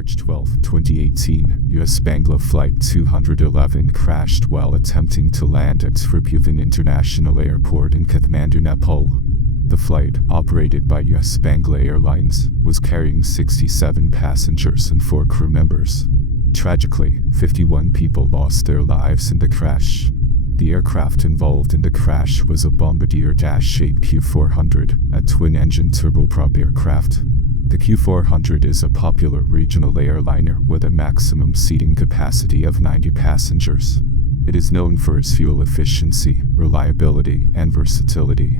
March 12, 2018, U.S. Bangla Flight 211 crashed while attempting to land at Tribhuvan International Airport in Kathmandu, Nepal. The flight, operated by U.S. Bangla Airlines, was carrying 67 passengers and 4 crew members. Tragically, 51 people lost their lives in the crash. The aircraft involved in the crash was a Bombardier Dash 8 Q400, a twin-engine turboprop aircraft. The Q400 is a popular regional airliner with a maximum seating capacity of 90 passengers. It is known for its fuel efficiency, reliability, and versatility.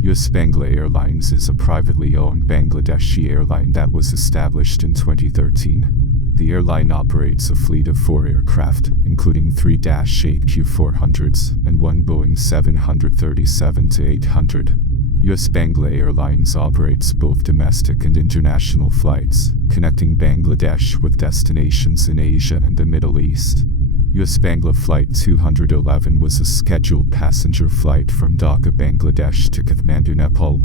U.S. Bangla Airlines is a privately owned Bangladeshi airline that was established in 2013. The airline operates a fleet of 4 aircraft, including 3 Dash 8 Q400s and 1 Boeing 737-800. U.S. Bangla Airlines operates both domestic and international flights, connecting Bangladesh with destinations in Asia and the Middle East. U.S. Bangla Flight 211 was a scheduled passenger flight from Dhaka, Bangladesh to Kathmandu, Nepal.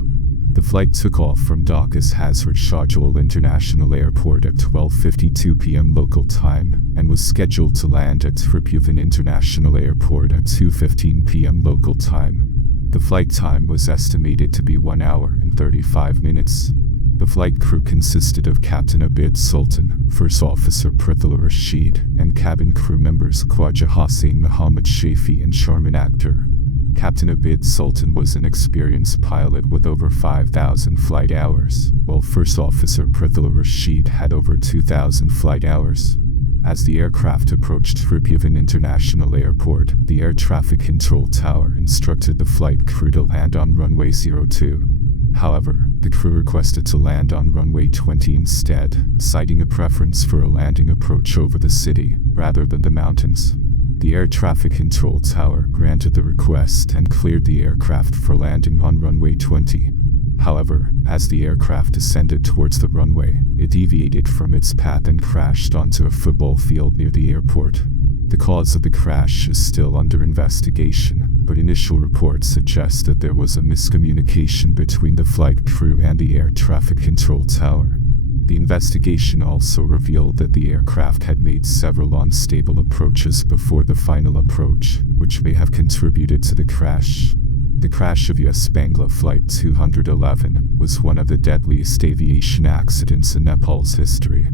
The flight took off from Dhaka's Hazrat Shahjalal International Airport at 12:52 p.m. local time, and was scheduled to land at Tribhuvan International Airport at 2:15 p.m. local time. The flight time was estimated to be 1 hour and 35 minutes. The flight crew consisted of Captain Abid Sultan, First Officer Prithula Rashid, and cabin crew members Khwaja Hossain Muhammad Shafi and Sharmin Akhtar. Captain Abid Sultan was an experienced pilot with over 5,000 flight hours, while First Officer Prithula Rashid had over 2,000 flight hours. As the aircraft approached Tribhuvan International Airport, the air traffic control tower instructed the flight crew to land on runway 02. However, the crew requested to land on runway 20 instead, citing a preference for a landing approach over the city, rather than the mountains. The air traffic control tower granted the request and cleared the aircraft for landing on runway 20. However, as the aircraft descended towards the runway, it deviated from its path and crashed onto a football field near the airport. The cause of the crash is still under investigation, but initial reports suggest that there was a miscommunication between the flight crew and the air traffic control tower. The investigation also revealed that the aircraft had made several unstable approaches before the final approach, which may have contributed to the crash. The crash of U.S. Bangla Flight 211 was one of the deadliest aviation accidents in Nepal's history.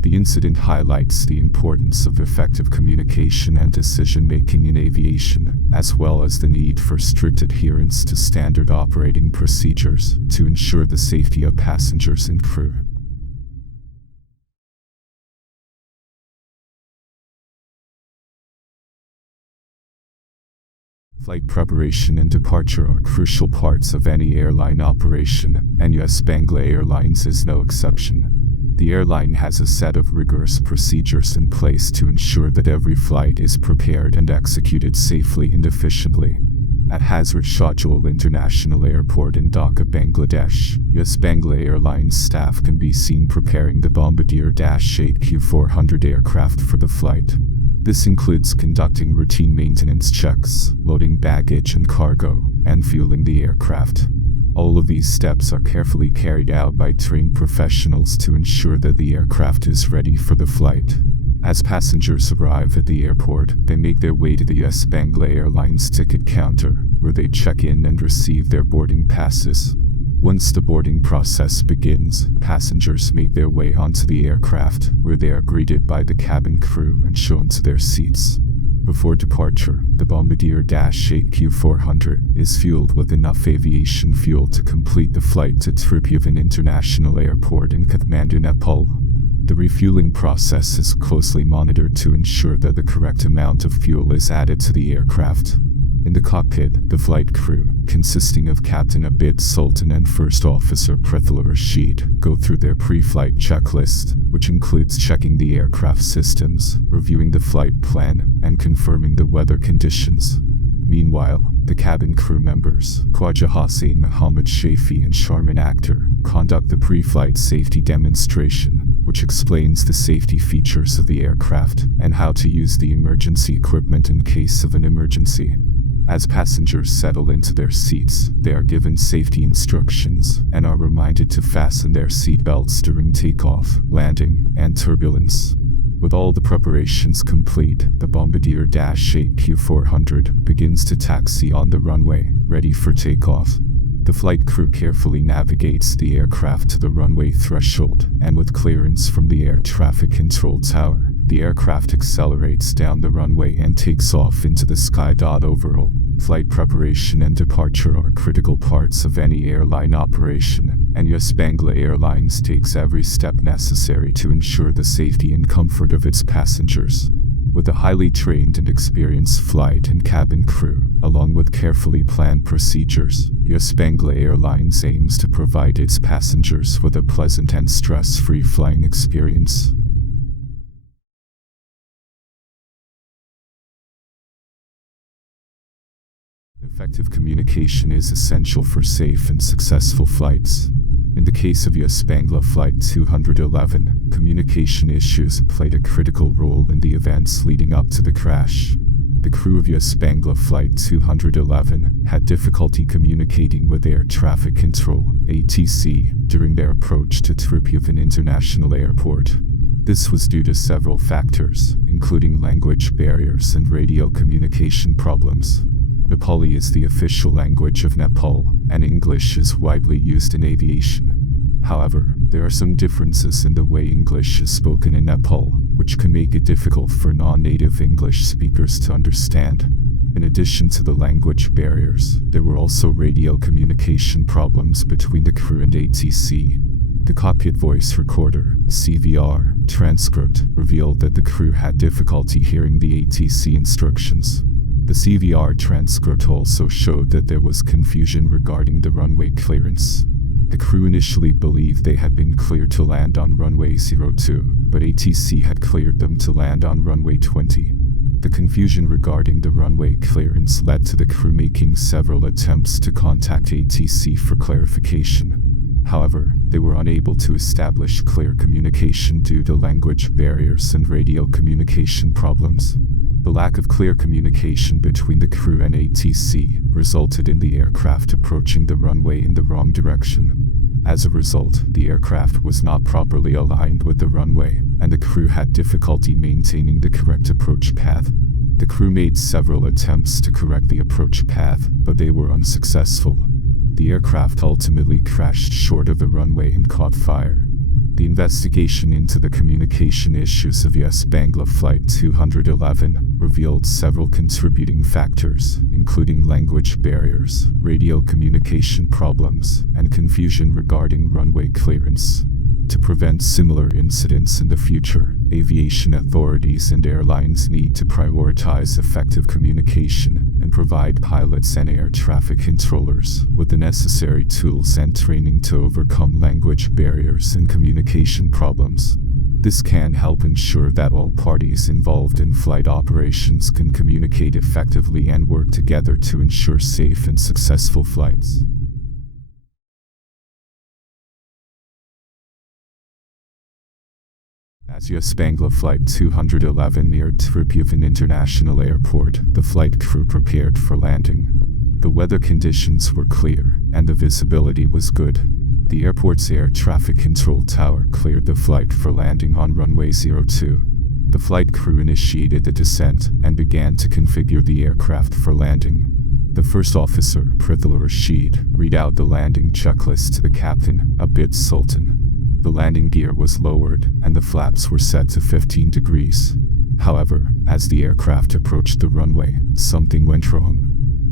The incident highlights the importance of effective communication and decision-making in aviation, as well as the need for strict adherence to standard operating procedures to ensure the safety of passengers and crew. Flight preparation and departure are crucial parts of any airline operation, and U.S. Bangla Airlines is no exception. The airline has a set of rigorous procedures in place to ensure that every flight is prepared and executed safely and efficiently. At Hazrat Shahjalal International Airport in Dhaka, Bangladesh, U.S. Bangla Airlines staff can be seen preparing the Bombardier Dash 8 Q400 aircraft for the flight. This includes conducting routine maintenance checks, loading baggage and cargo, and fueling the aircraft. All of these steps are carefully carried out by trained professionals to ensure that the aircraft is ready for the flight. As passengers arrive at the airport, they make their way to the U.S. Bangla Airlines ticket counter, where they check in and receive their boarding passes. Once the boarding process begins, passengers make their way onto the aircraft, where they are greeted by the cabin crew and shown to their seats. Before departure, the Bombardier Dash 8 Q400 is fueled with enough aviation fuel to complete the flight to Tribhuvan International Airport in Kathmandu, Nepal. The refueling process is closely monitored to ensure that the correct amount of fuel is added to the aircraft. In the cockpit, the flight crew, consisting of Captain Abid Sultan and First Officer Prithula Rashid, go through their pre-flight checklist, which includes checking the aircraft systems, reviewing the flight plan, and confirming the weather conditions. Meanwhile, the cabin crew members, Khwaja Hossain Muhammad Shafi and Sharmin Akhtar, conduct the pre-flight safety demonstration, which explains the safety features of the aircraft and how to use the emergency equipment in case of an emergency. As passengers settle into their seats, they are given safety instructions and are reminded to fasten their seatbelts during takeoff, landing, and turbulence. With all the preparations complete, the Bombardier Dash 8 Q400 begins to taxi on the runway, ready for takeoff. The flight crew carefully navigates the aircraft to the runway threshold, and with clearance from the air traffic control tower, the aircraft accelerates down the runway and takes off into the sky. Overall, flight preparation and departure are critical parts of any airline operation, and US Bangla Airlines takes every step necessary to ensure the safety and comfort of its passengers. With a highly trained and experienced flight and cabin crew, along with carefully planned procedures, US Bangla Airlines aims to provide its passengers with a pleasant and stress-free flying experience. Effective communication is essential for safe and successful flights. In the case of US Bangla Flight 211, communication issues played a critical role in the events leading up to the crash. The crew of US Bangla Flight 211 had difficulty communicating with Air Traffic Control (ATC) during their approach to Tripura International Airport. This was due to several factors, including language barriers and radio communication problems. Nepali is the official language of Nepal, and English is widely used in aviation. However, there are some differences in the way English is spoken in Nepal, which can make it difficult for non-native English speakers to understand. In addition to the language barriers, there were also radio communication problems between the crew and ATC. The cockpit voice recorder (CVR) transcript revealed that the crew had difficulty hearing the ATC instructions. The CVR transcript also showed that there was confusion regarding the runway clearance. The crew initially believed they had been cleared to land on runway 02, but ATC had cleared them to land on runway 20. The confusion regarding the runway clearance led to the crew making several attempts to contact ATC for clarification. However, they were unable to establish clear communication due to language barriers and radio communication problems. The lack of clear communication between the crew and ATC resulted in the aircraft approaching the runway in the wrong direction. As a result, the aircraft was not properly aligned with the runway, and the crew had difficulty maintaining the correct approach path. The crew made several attempts to correct the approach path, but they were unsuccessful. The aircraft ultimately crashed short of the runway and caught fire. The investigation into the communication issues of US Bangla Flight 211 revealed several contributing factors, including language barriers, radio communication problems, and confusion regarding runway clearance. To prevent similar incidents in the future, aviation authorities and airlines need to prioritize effective communication and provide pilots and air traffic controllers with the necessary tools and training to overcome language barriers and communication problems. This can help ensure that all parties involved in flight operations can communicate effectively and work together to ensure safe and successful flights. As US Bangla Flight 211 neared Tripura International Airport, the flight crew prepared for landing. The weather conditions were clear, and the visibility was good. The airport's air traffic control tower cleared the flight for landing on runway 02. The flight crew initiated the descent and began to configure the aircraft for landing. The first officer, Prithula Rashid, read out the landing checklist to the captain, Abid Sultan. The landing gear was lowered, and the flaps were set to 15 degrees. However, as the aircraft approached the runway, something went wrong.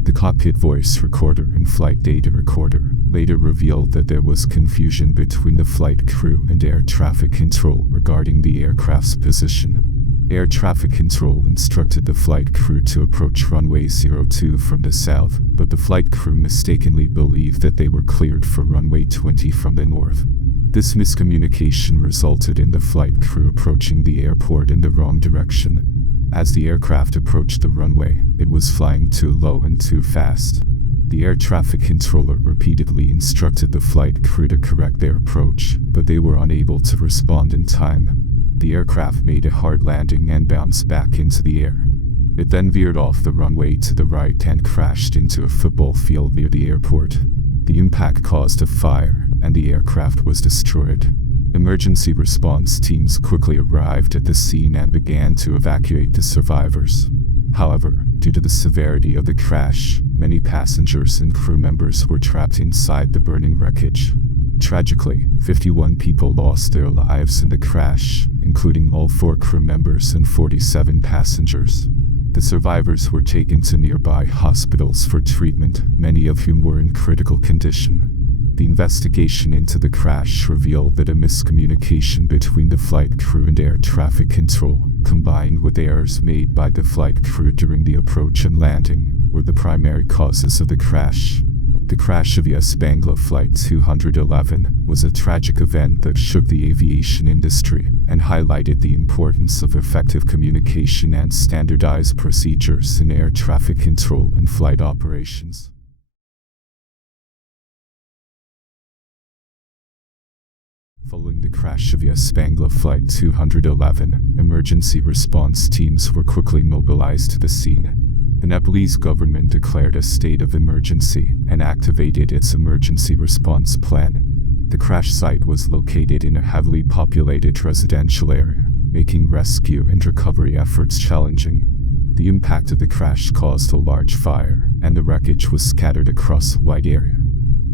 The cockpit voice recorder and flight data recorder later revealed that there was confusion between the flight crew and air traffic control regarding the aircraft's position. Air traffic control instructed the flight crew to approach runway 02 from the south, but the flight crew mistakenly believed that they were cleared for runway 20 from the north. This miscommunication resulted in the flight crew approaching the airport in the wrong direction. As the aircraft approached the runway, it was flying too low and too fast. The air traffic controller repeatedly instructed the flight crew to correct their approach, but they were unable to respond in time. The aircraft made a hard landing and bounced back into the air. It then veered off the runway to the right and crashed into a football field near the airport. The impact caused a fire, and the aircraft was destroyed. Emergency response teams quickly arrived at the scene and began to evacuate the survivors. However, due to the severity of the crash, many passengers and crew members were trapped inside the burning wreckage. Tragically, 51 people lost their lives in the crash, including all 4 crew members and 47 passengers. The survivors were taken to nearby hospitals for treatment, many of whom were in critical condition. The investigation into the crash revealed that a miscommunication between the flight crew and air traffic control, combined with errors made by the flight crew during the approach and landing, were the primary causes of the crash. The crash of US Bangla Flight 211 was a tragic event that shook the aviation industry and highlighted the importance of effective communication and standardized procedures in air traffic control and flight operations. Following the crash of US Bangla Flight 211, emergency response teams were quickly mobilized to the scene. The Nepalese government declared a state of emergency and activated its emergency response plan. The crash site was located in a heavily populated residential area, making rescue and recovery efforts challenging. The impact of the crash caused a large fire, and the wreckage was scattered across a wide area.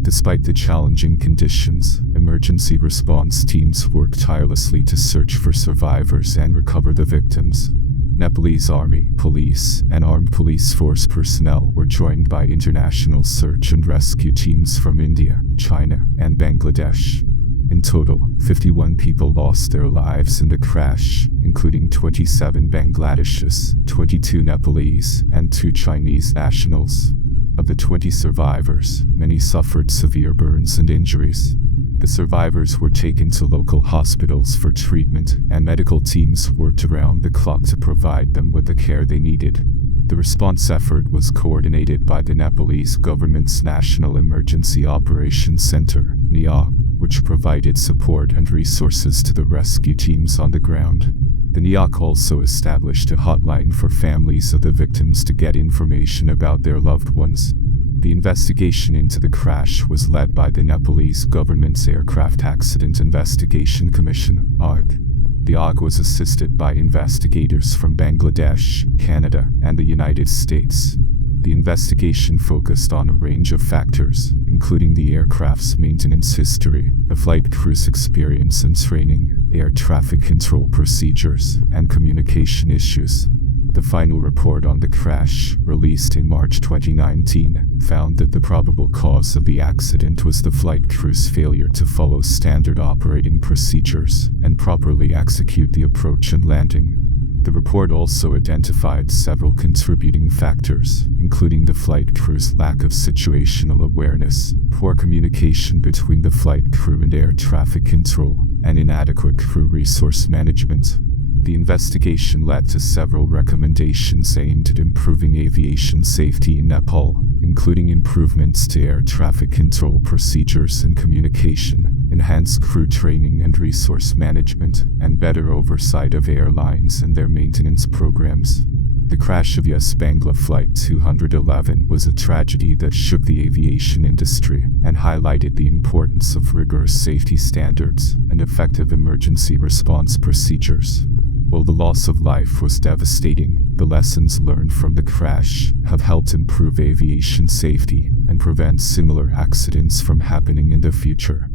Despite the challenging conditions, emergency response teams worked tirelessly to search for survivors and recover the victims. Nepalese army, police, and armed police force personnel were joined by international search and rescue teams from India, China, and Bangladesh. In total, 51 people lost their lives in the crash, including 27 Bangladeshis, 22 Nepalese, and 2 Chinese nationals. Of the 20 survivors, many suffered severe burns and injuries. The survivors were taken to local hospitals for treatment, and medical teams worked around the clock to provide them with the care they needed. The response effort was coordinated by the Nepalese government's National Emergency Operations Center, NEOC, which provided support and resources to the rescue teams on the ground. The NEOC also established a hotline for families of the victims to get information about their loved ones. The investigation into the crash was led by the Nepalese government's Aircraft Accident Investigation Commission, AAG. The AAG was assisted by investigators from Bangladesh, Canada, and the United States. The investigation focused on a range of factors, including the aircraft's maintenance history, the flight crew's experience and training, air traffic control procedures, and communication issues. The final report on the crash, released in March 2019, found that the probable cause of the accident was the flight crew's failure to follow standard operating procedures and properly execute the approach and landing. The report also identified several contributing factors, including the flight crew's lack of situational awareness, poor communication between the flight crew and air traffic control, and inadequate crew resource management. The investigation led to several recommendations aimed at improving aviation safety in Nepal, including improvements to air traffic control procedures and communication, enhanced crew training and resource management, and better oversight of airlines and their maintenance programs. The crash of US Bangla Flight 211 was a tragedy that shook the aviation industry and highlighted the importance of rigorous safety standards and effective emergency response procedures. While the loss of life was devastating, the lessons learned from the crash have helped improve aviation safety and prevent similar accidents from happening in the future.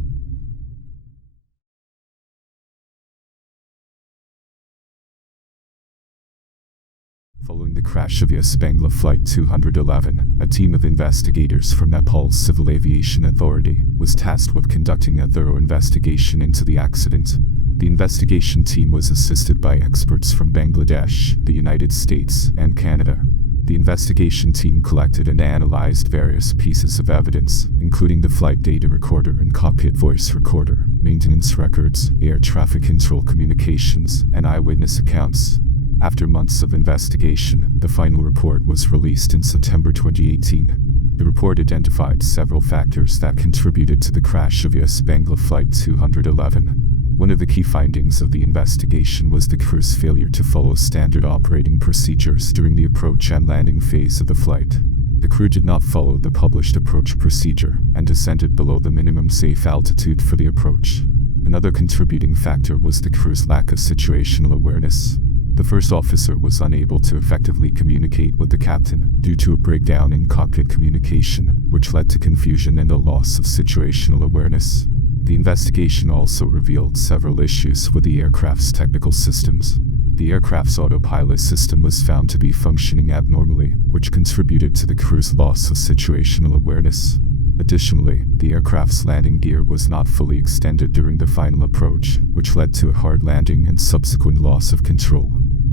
Following the crash of US Bangla Flight 211, a team of investigators from Nepal's Civil Aviation Authority was tasked with conducting a thorough investigation into the accident. The investigation team was assisted by experts from Bangladesh, the United States, and Canada. The investigation team collected and analyzed various pieces of evidence, including the flight data recorder and cockpit voice recorder, maintenance records, air traffic control communications, and eyewitness accounts. After months of investigation, the final report was released in September 2018. The report identified several factors that contributed to the crash of US Bangla Flight 211. One of the key findings of the investigation was the crew's failure to follow standard operating procedures during the approach and landing phase of the flight. The crew did not follow the published approach procedure and descended below the minimum safe altitude for the approach. Another contributing factor was the crew's lack of situational awareness. The first officer was unable to effectively communicate with the captain due to a breakdown in cockpit communication, which led to confusion and a loss of situational awareness. The investigation also revealed several issues with the aircraft's technical systems. The aircraft's autopilot system was found to be functioning abnormally, which contributed to the crew's loss of situational awareness. Additionally, the aircraft's landing gear was not fully extended during the final approach, which led to a hard landing and subsequent loss of control.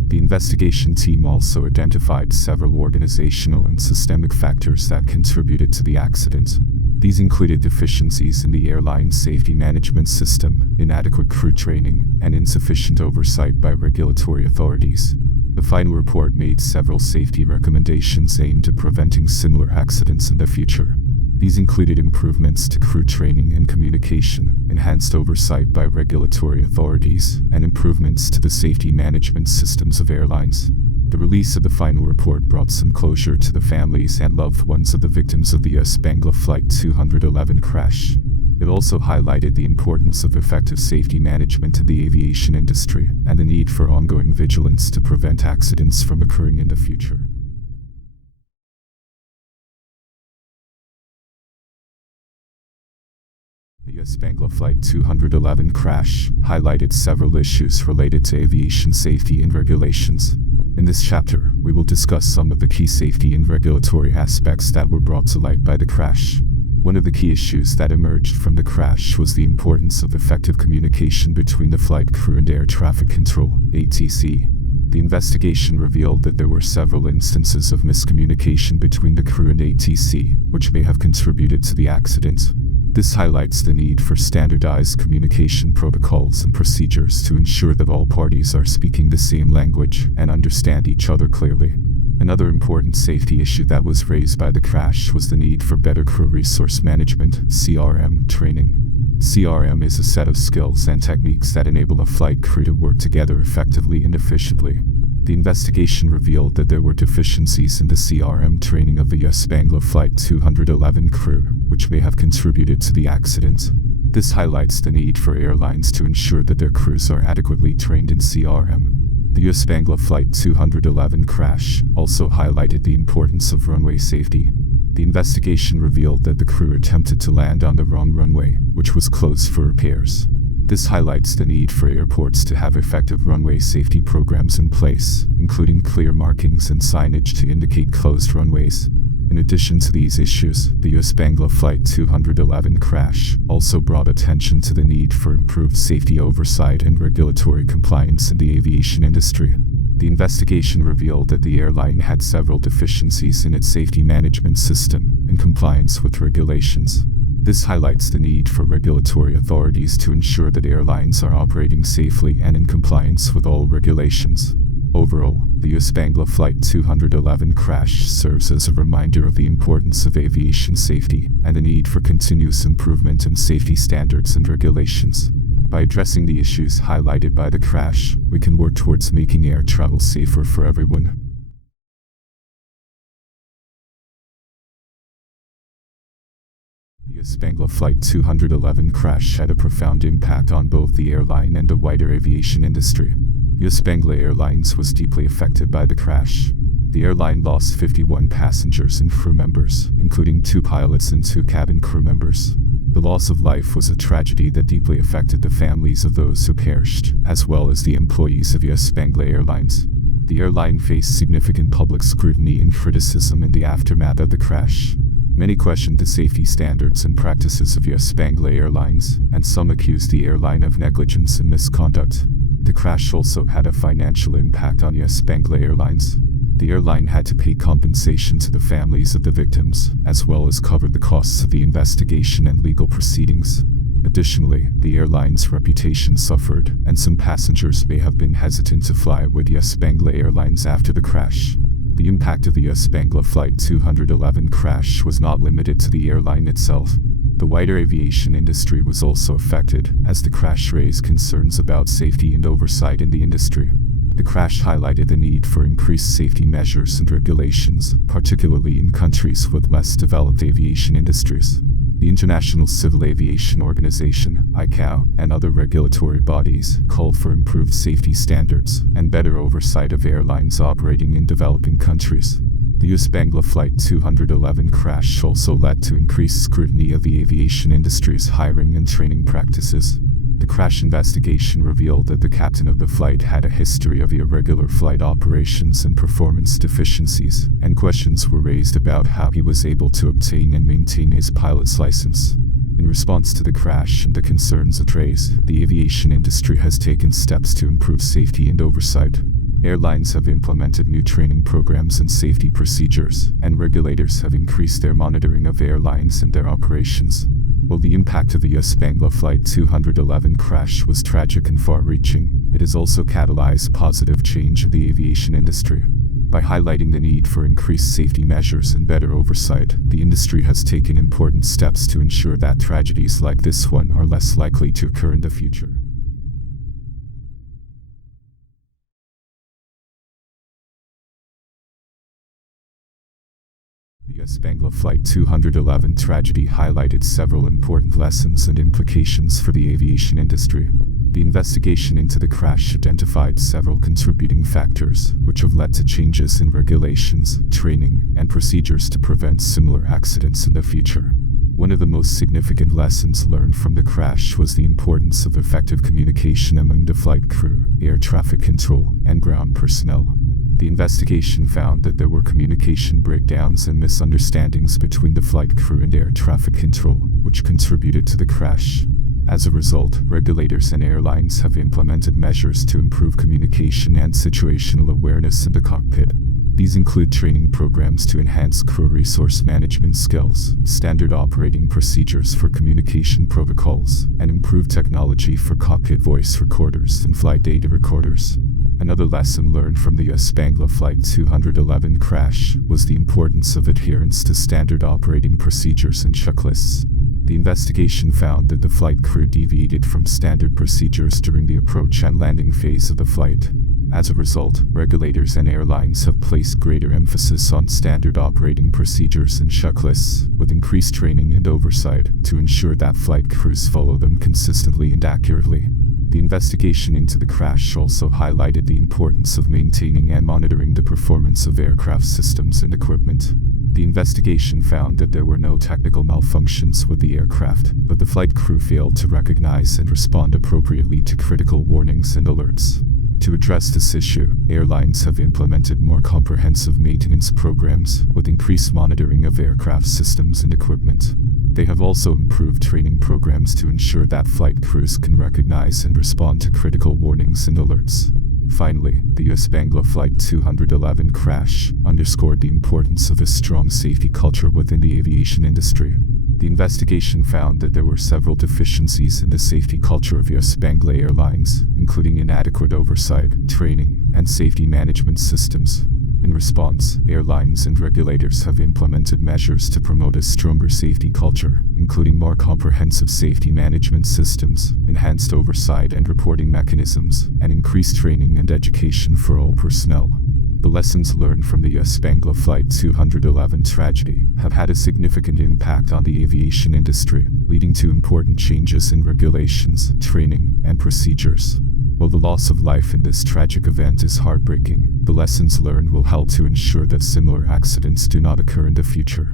The investigation team also identified several organizational and systemic factors that contributed to the accident. These included deficiencies in the airline's safety management system, inadequate crew training, and insufficient oversight by regulatory authorities. The final report made several safety recommendations aimed at preventing similar accidents in the future. These included improvements to crew training and communication, enhanced oversight by regulatory authorities, and improvements to the safety management systems of airlines. The release of the final report brought some closure to the families and loved ones of the victims of the US Spangler Flight 211 crash. It also highlighted the importance of effective safety management in the aviation industry and the need for ongoing vigilance to prevent accidents from occurring in the future. The US Spangler Flight 211 crash highlighted several issues related to aviation safety and regulations. In this chapter, we will discuss some of the key safety and regulatory aspects that were brought to light by the crash. One of the key issues that emerged from the crash was the importance of effective communication between the flight crew and air traffic control, ATC. The investigation revealed that there were several instances of miscommunication between the crew and ATC, which may have contributed to the accident. This highlights the need for standardized communication protocols and procedures to ensure that all parties are speaking the same language and understand each other clearly. Another important safety issue that was raised by the crash was the need for better crew resource management, CRM, training. CRM is a set of skills and techniques that enable a flight crew to work together effectively and efficiently. The investigation revealed that there were deficiencies in the CRM training of the US Spangler Flight 211 crew, which may have contributed to the accident. This highlights the need for airlines to ensure that their crews are adequately trained in CRM. The US Spangler Flight 211 crash also highlighted the importance of runway safety. The investigation revealed that the crew attempted to land on the wrong runway, which was closed for repairs. This highlights the need for airports to have effective runway safety programs in place, including clear markings and signage to indicate closed runways. In addition to these issues, the US Spangler Flight 211 crash also brought attention to the need for improved safety oversight and regulatory compliance in the aviation industry. The investigation revealed that the airline had several deficiencies in its safety management system in compliance with regulations. This highlights the need for regulatory authorities to ensure that airlines are operating safely and in compliance with all regulations. Overall, the US Spangler Flight 211 crash serves as a reminder of the importance of aviation safety and the need for continuous improvement in safety standards and regulations. By addressing the issues highlighted by the crash, we can work towards making air travel safer for everyone. The US Spangler Flight 211 crash had a profound impact on both the airline and the wider aviation industry. US Spangler Airlines was deeply affected by the crash. The airline lost 51 passengers and crew members, including 2 pilots and 2 cabin crew members. The loss of life was a tragedy that deeply affected the families of those who perished, as well as the employees of US Spangler Airlines. The airline faced significant public scrutiny and criticism in the aftermath of the crash. Many questioned the safety standards and practices of US Spangler Airlines, and some accused the airline of negligence and misconduct. The crash also had a financial impact on US Spangler Airlines. The airline had to pay compensation to the families of the victims, as well as cover the costs of the investigation and legal proceedings. Additionally, the airline's reputation suffered, and some passengers may have been hesitant to fly with US Spangler Airlines after the crash. The impact of the US Spangler Flight 211 crash was not limited to the airline itself. The wider aviation industry was also affected, as the crash raised concerns about safety and oversight in the industry. The crash highlighted the need for increased safety measures and regulations, particularly in countries with less developed aviation industries. The International Civil Aviation Organization, ICAO, and other regulatory bodies called for improved safety standards and better oversight of airlines operating in developing countries. The US Bangla Flight 211 crash also led to increased scrutiny of the aviation industry's hiring and training practices. The crash investigation revealed that the captain of the flight had a history of irregular flight operations and performance deficiencies, and questions were raised about how he was able to obtain and maintain his pilot's license. In response to the crash and the concerns it raised, the aviation industry has taken steps to improve safety and oversight. Airlines have implemented new training programs and safety procedures, and regulators have increased their monitoring of airlines and their operations. While the impact of the US Bangla Flight 211 crash was tragic and far-reaching, it has also catalyzed positive change in the aviation industry. By highlighting the need for increased safety measures and better oversight, the industry has taken important steps to ensure that tragedies like this one are less likely to occur in the future. The US Bangla Flight 211 tragedy highlighted several important lessons and implications for the aviation industry. The investigation into the crash identified several contributing factors, which have led to changes in regulations, training, and procedures to prevent similar accidents in the future. One of the most significant lessons learned from the crash was the importance of effective communication among the flight crew, air traffic control, and ground personnel. The investigation found that there were communication breakdowns and misunderstandings between the flight crew and air traffic control, which contributed to the crash. As a result, regulators and airlines have implemented measures to improve communication and situational awareness in the cockpit. These include training programs to enhance crew resource management skills, standard operating procedures for communication protocols, and improved technology for cockpit voice recorders and flight data recorders. Another lesson learned from the US Bangla Flight 211 crash was the importance of adherence to standard operating procedures and checklists. The investigation found that the flight crew deviated from standard procedures during the approach and landing phase of the flight. As a result, regulators and airlines have placed greater emphasis on standard operating procedures and checklists, with increased training and oversight, to ensure that flight crews follow them consistently and accurately. The investigation into the crash also highlighted the importance of maintaining and monitoring the performance of aircraft systems and equipment. The investigation found that there were no technical malfunctions with the aircraft, but the flight crew failed to recognize and respond appropriately to critical warnings and alerts. To address this issue, airlines have implemented more comprehensive maintenance programs, with increased monitoring of aircraft systems and equipment. They have also improved training programs to ensure that flight crews can recognize and respond to critical warnings and alerts. Finally, the US Bangla Flight 211 crash underscored the importance of a strong safety culture within the aviation industry. The investigation found that there were several deficiencies in the safety culture of US Bangla Airlines, including inadequate oversight, training, and safety management systems. In response, airlines and regulators have implemented measures to promote a stronger safety culture, including more comprehensive safety management systems, enhanced oversight and reporting mechanisms, and increased training and education for all personnel. The lessons learned from the US Bangla Flight 211 tragedy have had a significant impact on the aviation industry, leading to important changes in regulations, training, and procedures. While the loss of life in this tragic event is heartbreaking, the lessons learned will help to ensure that similar accidents do not occur in the future.